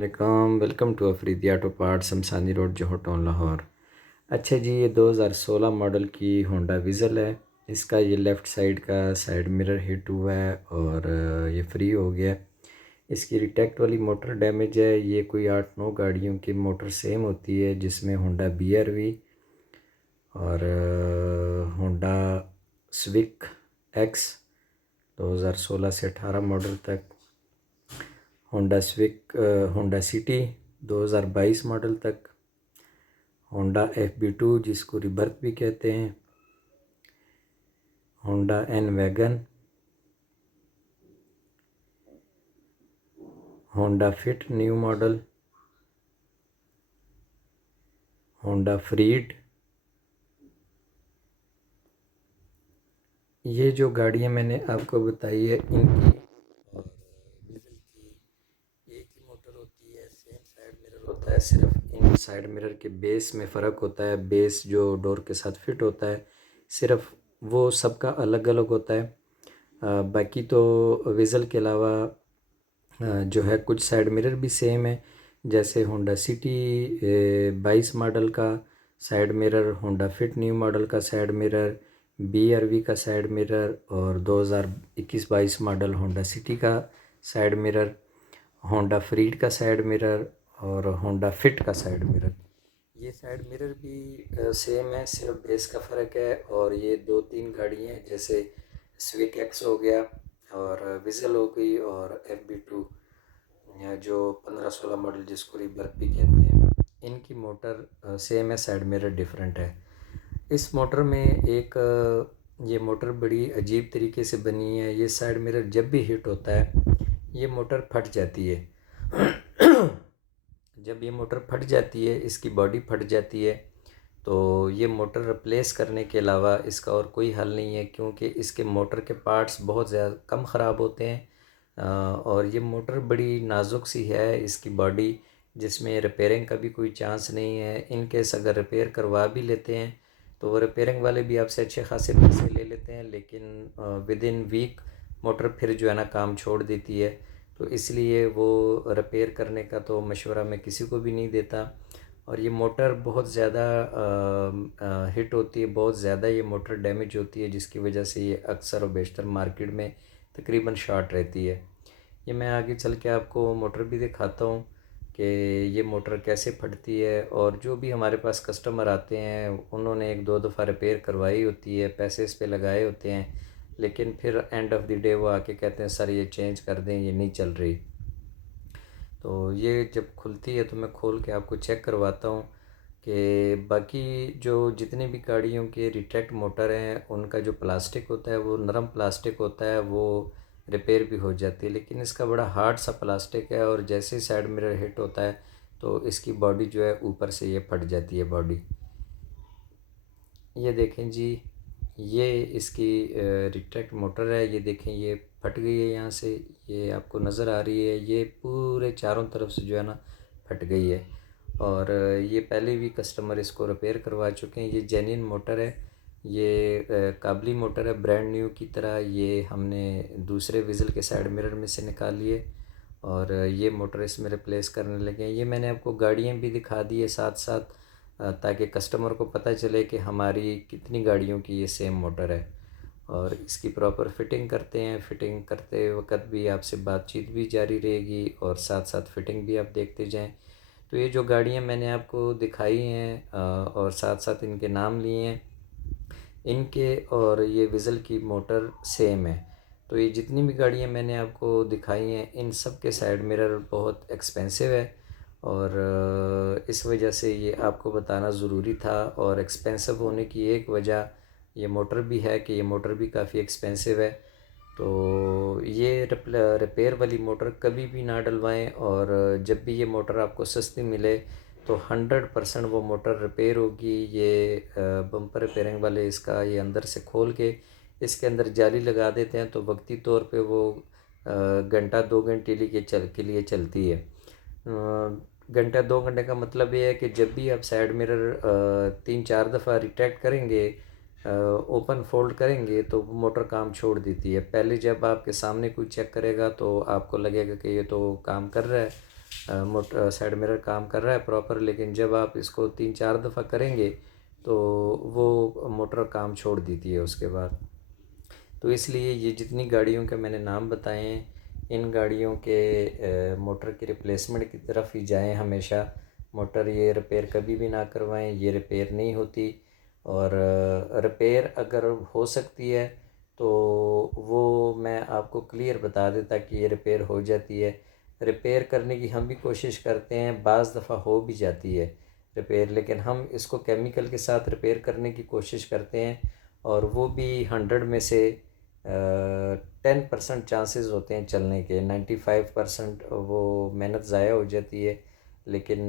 Welcome to Afridi auto parts Shamshani road Johar town Lahore. अच्छा जी, ये 2016 मॉडल की होंडा विज़ल है। इसका ये लेफ़्ट साइड का साइड मिरर हिट हुआ है और ये फ्री हो गया। इसकी रिटेक्ट वाली मोटर डैमेज है। ये कोई 8-9 गाड़ियों की मोटर सेम होती है, जिसमें होंडा BRV और होंडा स्विक एक्स 2016 से 18 मॉडल तक, Honda Civic Honda City 2022 model तक, होंडा FB2 जिसको रिबर्थ भी कहते हैं, Honda N Wagon, Honda Fit new model, Honda Freed. ये जो गाड़ियाँ मैंने आपको बताई है, इनकी और डीजल की एक ही मोटर होती है, सेम साइड मिरर होता है। सिर्फ इन साइड मिरर के बेस में फ़र्क होता है। बेस जो डोर के साथ फिट होता है, सिर्फ वो सबका अलग अलग होता है। बाकी तो विज़ल के अलावा जो है कुछ साइड मिरर भी सेम है। जैसे होंडा सिटी 22 मॉडल का side mirror, Honda Fit new model का साइड मिरर, BRV का साइड मिरर और 2021-22 मॉडल होंडा सिटी का साइड मिरर, होंडा फ्रीड का साइड मिरर और होंडा फिट का साइड मिरर। ये साइड मिरर भी सेम है, सिर्फ बेस का फ़र्क है। और ये 2-3 गाड़ियाँ हैं, जैसे स्विक एक्स हो गया और विज़ल हो गई और FB2 या जो 15-16 मॉडल जिसको रिबर्थ भी कहते हैं, इनकी मोटर सेम है, साइड मिरर डिफरेंट है। इस मोटर में एक ये मोटर बड़ी अजीब तरीके से बनी है। ये साइड मिरर जब भी हिट होता है, ये मोटर फट जाती है। जब ये मोटर फट जाती है, इसकी बॉडी फट जाती है, तो ये मोटर रिप्लेस करने के अलावा इसका और कोई हल नहीं है, क्योंकि इसके मोटर के पार्ट्स बहुत ज़्यादा कम ख़राब होते हैं। और ये मोटर बड़ी नाजुक सी है, इसकी बॉडी, जिसमें रिपेयरिंग का भी कोई चांस नहीं है। इन केस अगर रिपेयर करवा भी लेते हैं तो वो रिपेयरिंग वाले भी आपसे अच्छे खासे पैसे ले लेते हैं, लेकिन विद इन वीक मोटर फिर जो है ना काम छोड़ देती है। तो इसलिए वो रिपेयर करने का तो मशवरा मैं किसी को भी नहीं देता। और ये मोटर बहुत ज़्यादा हिट होती है, बहुत ज़्यादा ये मोटर डैमेज होती है, जिसकी वजह से ये अक्सर और बेशतर मार्केट में तकरीबन शॉर्ट रहती है। ये मैं आगे चल के आपको मोटर भी दिखाता हूँ कि ये मोटर कैसे फटती है। और जो भी हमारे पास कस्टमर आते हैं, उन्होंने 1-2 दफ़ा रिपेयर करवाई होती है, पैसे इस पे लगाए होते हैं, लेकिन फिर एंड ऑफ द डे वो आके कहते हैं सर ये चेंज कर दें, ये नहीं चल रही। तो ये जब खुलती है तो मैं खोल के आपको चेक करवाता हूँ कि बाकी जो जितनी भी गाड़ियों के रिट्रैक्ट मोटर हैं, उनका जो प्लास्टिक होता है वो नरम प्लास्टिक होता है, वो रिपेयर भी हो जाती है। लेकिन इसका बड़ा हार्ड सा प्लास्टिक है, और जैसे ही साइड मिरर हिट होता है तो इसकी बॉडी जो है ऊपर से ये फट जाती है बॉडी। ये देखें जी, ये इसकी रिट्रैक्ट मोटर है। ये देखें, ये फट गई है यहाँ से, ये आपको नज़र आ रही है। ये पूरे चारों तरफ से जो है ना फट गई है। और ये पहले भी कस्टमर इसको रिपेयर करवा चुके हैं। ये जेन्युइन मोटर है, ये काबली मोटर है, ब्रांड न्यू की तरह। ये हमने दूसरे विज़ल के साइड मिरर में से निकाल लिए और ये मोटर इसमें रिप्लेस करने लगे हैं। ये मैंने आपको गाड़ियाँ भी दिखा दी है साथ साथ, ताकि कस्टमर को पता चले कि हमारी कितनी गाड़ियों की ये सेम मोटर है। और इसकी प्रॉपर फिटिंग करते हैं। फिटिंग करते वक्त भी आपसे बातचीत भी जारी रहेगी और साथ साथ फिटिंग भी आप देखते जाएं। तो ये जो गाड़ियां मैंने आपको दिखाई हैं और साथ साथ इनके नाम लिए हैं, इनके और ये विज़ल की मोटर सेम है। तो ये जितनी भी गाड़ियाँ मैंने आपको दिखाई हैं, इन सब के साइड मिरर बहुत एक्सपेंसिव है, और इस वजह से ये आपको बताना ज़रूरी था। और एक्सपेंसिव होने की एक वजह ये मोटर भी है कि ये मोटर भी काफ़ी एक्सपेंसिव है। तो ये रिपेयर वाली मोटर कभी भी ना डलवाएं। और जब भी ये मोटर आपको सस्ती मिले तो 100% वो मोटर रिपेयर होगी। ये बम्पर रिपेयरिंग वाले इसका ये अंदर से खोल के इसके अंदर जाली लगा देते हैं, तो वक्ती तौर पे वो घंटा 2 घंटे के लिए चलती है। घंटा 2 घंटे का मतलब ये है कि जब भी आप साइड मिरर 3-4 दफ़ा रिट्रैक्ट करेंगे, ओपन फोल्ड करेंगे, तो वो मोटर काम छोड़ देती है। पहले जब आपके सामने कोई चेक करेगा तो आपको लगेगा कि ये तो काम कर रहा है, साइड मिरर काम कर रहा है प्रॉपर, लेकिन जब आप इसको 3-4 दफ़ा करेंगे तो वो मोटर काम छोड़ देती है उसके बाद। तो इसलिए ये जितनी गाड़ियों के मैंने नाम बताए हैं, इन गाड़ियों के मोटर की रिप्लेसमेंट की तरफ ही जाएं हमेशा। मोटर ये रिपेयर कभी भी ना करवाएं, ये रिपेयर नहीं होती। और रिपेयर अगर हो सकती है तो वो मैं आपको क्लियर बता देता कि ये रिपेयर हो जाती है। रिपेयर करने की हम भी कोशिश करते हैं, बाज़ दफ़ा हो भी जाती है रिपेयर, लेकिन हम इसको केमिकल के साथ रिपेयर करने की कोशिश करते हैं और वो भी 100 में से 10% चांसेस होते हैं चलने के। 95% वो मेहनत ज़ाया हो जाती है। लेकिन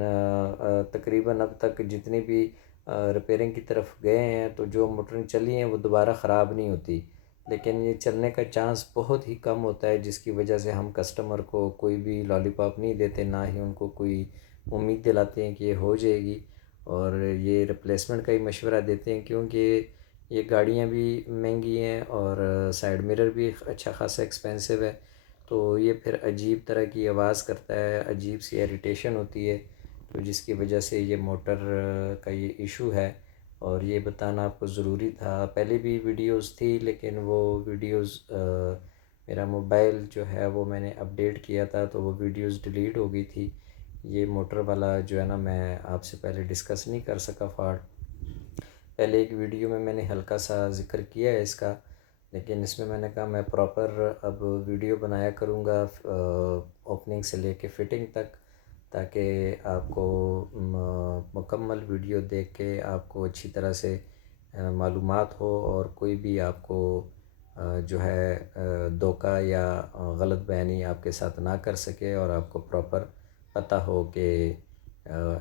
तकरीबन अब तक जितनी भी रिपेयरिंग की तरफ गए हैं तो जो मोटरें चली हैं वो दोबारा ख़राब नहीं होती, लेकिन ये चलने का चांस बहुत ही कम होता है, जिसकी वजह से हम कस्टमर को कोई भी लॉलीपॉप नहीं देते, ना ही उनको कोई उम्मीद दिलाते हैं कि ये हो जाएगी। और ये रिप्लेसमेंट का ही मशवरा देते हैं, क्योंकि ये गाड़ियाँ भी महंगी हैं और साइड मिरर भी अच्छा खासा एक्सपेंसिव है। तो ये फिर अजीब तरह की आवाज़ करता है, अजीब सी इरिटेशन होती है, तो जिसकी वजह से ये मोटर का ये इशू है। और ये बताना आपको ज़रूरी था। पहले भी वीडियोस थी, लेकिन वो वीडियोस मेरा मोबाइल जो है वो मैंने अपडेट किया था तो वो वीडियोस डिलीट हो गई थी। ये मोटर वाला जो है ना, मैं आपसे पहले डिस्कस नहीं कर सका फॉल्ट। पहले एक वीडियो में मैंने हल्का सा ज़िक्र किया है इसका, लेकिन इसमें मैंने कहा मैं प्रॉपर अब वीडियो बनाया करूँगा ओपनिंग से लेके फ़िटिंग तक, ताकि आपको मुकम्मल वीडियो देख के आपको अच्छी तरह से मालूमात हो और कोई भी आपको जो है धोखा या गलत बयानी आपके साथ ना कर सके, और आपको प्रॉपर पता हो कि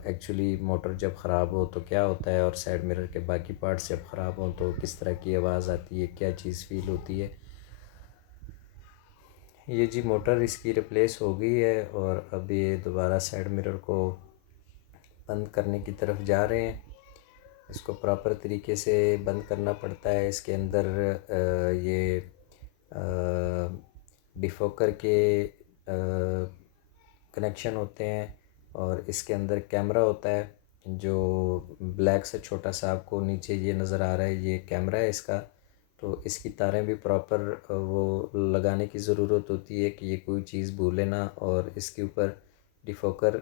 एक्चुअली मोटर जब ख़राब हो तो क्या होता है और साइड मिरर के बाकी पार्ट्स जब ख़राब हो तो किस तरह की आवाज़ आती है, क्या चीज़ फ़ील होती है। ये जी मोटर इसकी रिप्लेस हो गई है और अब ये दोबारा साइड मिरर को बंद करने की तरफ जा रहे हैं। इसको प्रॉपर तरीके से बंद करना पड़ता है। इसके अंदर ये डिफोकर के कनेक्शन होते हैं और इसके अंदर कैमरा होता है, जो ब्लैक से छोटा सा आपको नीचे ये नज़र आ रहा है, ये कैमरा है इसका। तो इसकी तारें भी प्रॉपर वो लगाने की ज़रूरत होती है कि ये कोई चीज़ भूले ना। और इसके ऊपर डिफोकर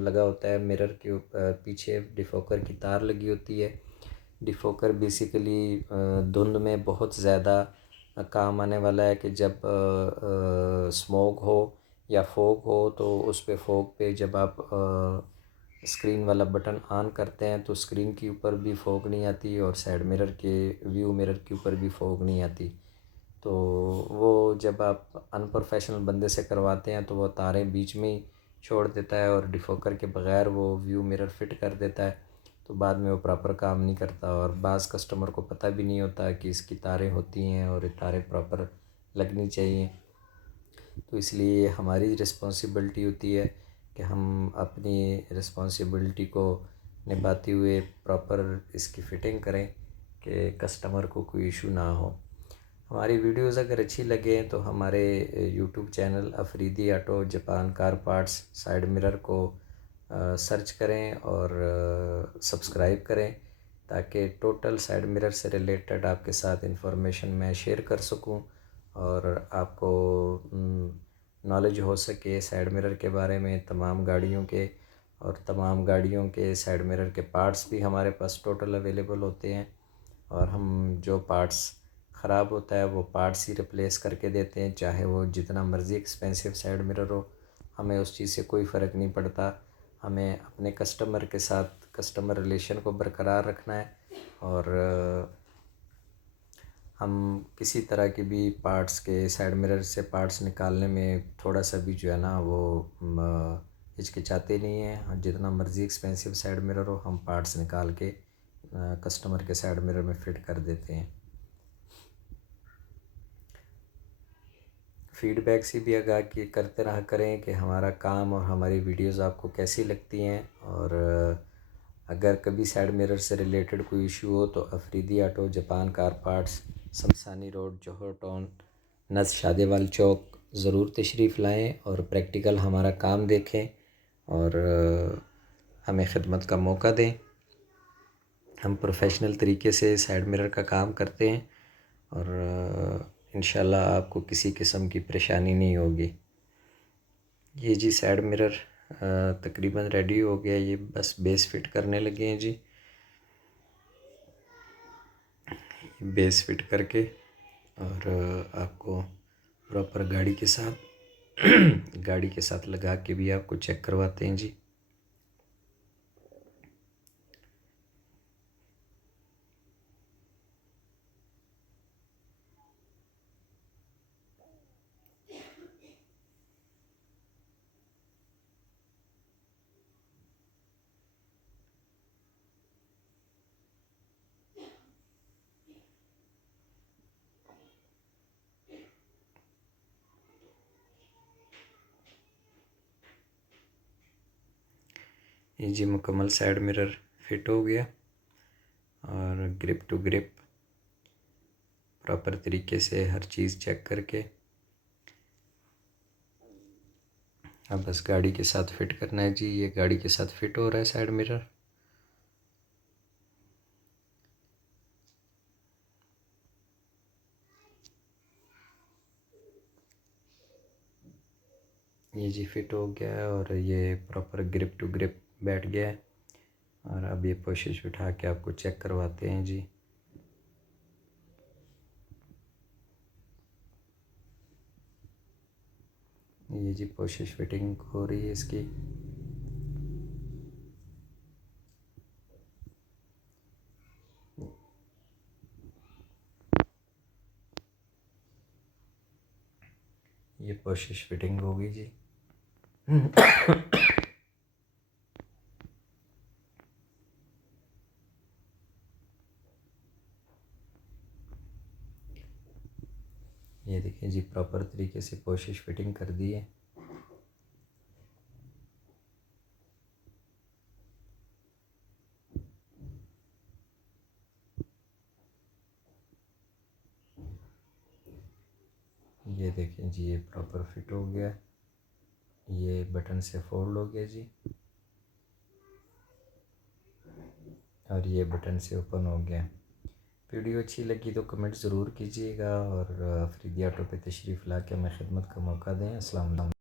लगा होता है, मिरर के पीछे डिफोकर की तार लगी होती है। डिफोकर बेसिकली धुंध में बहुत ज़्यादा काम आने वाला है कि जब स्मोक हो या फोग हो तो उस पे फोग पे जब आप स्क्रीन वाला बटन ऑन करते हैं तो स्क्रीन के ऊपर भी फोग नहीं आती और साइड मिरर के व्यू मिरर के ऊपर भी फोग नहीं आती। तो वो जब आप अनप्रोफेशनल बंदे से करवाते हैं तो वो तारें बीच में ही छोड़ देता है और डिफोकर के बग़ैर वो व्यू मिरर फिट कर देता है, तो बाद में वो प्रॉपर काम नहीं करता। और बाज़ कस्टमर को पता भी नहीं होता कि इसकी तारें होती हैं और ये तारें प्रॉपर लगनी चाहिए। तो इसलिए हमारी रिस्पॉन्सिबिलिटी होती है कि हम अपनी रिस्पॉन्सिबिलिटी को निभाते हुए प्रॉपर इसकी फ़िटिंग करें कि कस्टमर को कोई इशू ना हो। हमारी वीडियोस अगर अच्छी लगे तो हमारे YouTube channel Afridi auto Japan car parts side mirror को सर्च करें और सब्सक्राइब करें, ताकि टोटल साइड मिरर से रिलेटेड आपके साथ इंफॉर्मेशन मैं शेयर कर सकूं और आपको नॉलेज हो सके साइड मिरर के बारे में, तमाम गाड़ियों के। और तमाम गाड़ियों के साइड मिरर के पार्ट्स भी हमारे पास टोटल अवेलेबल होते हैं और हम जो पार्ट्स ख़राब होता है वो पार्ट्स ही रिप्लेस करके देते हैं, चाहे वो जितना मर्ज़ी एक्सपेंसिव साइड मिरर हो। हमें उस चीज़ से कोई फ़र्क नहीं पड़ता। हमें अपने कस्टमर के साथ कस्टमर रिलेशन को बरकरार रखना है और हम किसी तरह के भी पार्ट्स के साइड मिरर से पार्ट्स निकालने में थोड़ा सा भी जो है ना वो हिचकिचाते नहीं हैं। जितना मर्ज़ी एक्सपेंसिव साइड मिरर हो हम पार्ट्स निकाल के कस्टमर के साइड मिरर में फ़िट कर देते हैं। फ़ीडबैक से भी आगाह कि करते रहा करें कि हमारा काम और हमारी वीडियोस आपको कैसी लगती हैं। और अगर कभी साइड मिरर से रिलेटेड कोई इशू हो तो Afridi auto Japan car parts, Shamshani road, Jauhar town, near Shadewal चौक, ज़रूर तशरीफ़ लाएँ और प्रैक्टिकल हमारा काम देखें और हमें खिदमत का मौका दें। हम प्रोफेशनल तरीके से साइड मिरर का काम करते हैं और इंशाल्लाह आपको किसी किस्म की परेशानी नहीं होगी। ये जी साइड मिरर तकरीबन रेडी हो गया, ये बस बेस फिट करने लगे हैं जी। बेस फिट करके और आपको प्रॉपर गाड़ी के साथ गाड़ी के साथ लगा के भी आपको चेक करवाते हैं जी। ये जी मुकम्मल साइड मिरर फिट हो गया और ग्रिप टू ग्रिप प्रॉपर तरीके से हर चीज़ चेक करके अब बस गाड़ी के साथ फिट करना है जी। ये गाड़ी के साथ फिट हो रहा है साइड मिरर। ये जी फिट हो गया है और ये प्रॉपर ग्रिप टू ग्रिप बैठ गया है और अब ये पोशिश उठा के आपको चेक करवाते हैं जी। ये जी पोशिश फिटिंग हो रही है इसकी। ये पोशिश फिटिंग होगी जी। ये देखिए जी प्रॉपर तरीके से पोशिश फिटिंग कर दी है। ये देखें जी ये प्रॉपर फिट हो गया। ये बटन से फोल्ड हो गया जी और ये बटन से ओपन हो गया। वीडियो अच्छी लगी तो कमेंट ज़रूर कीजिएगा और अफरीदी ऑटो पे तशरीफ़ ला के हमें खिदमत का मौका दें। अस्सलाम वालेकुम।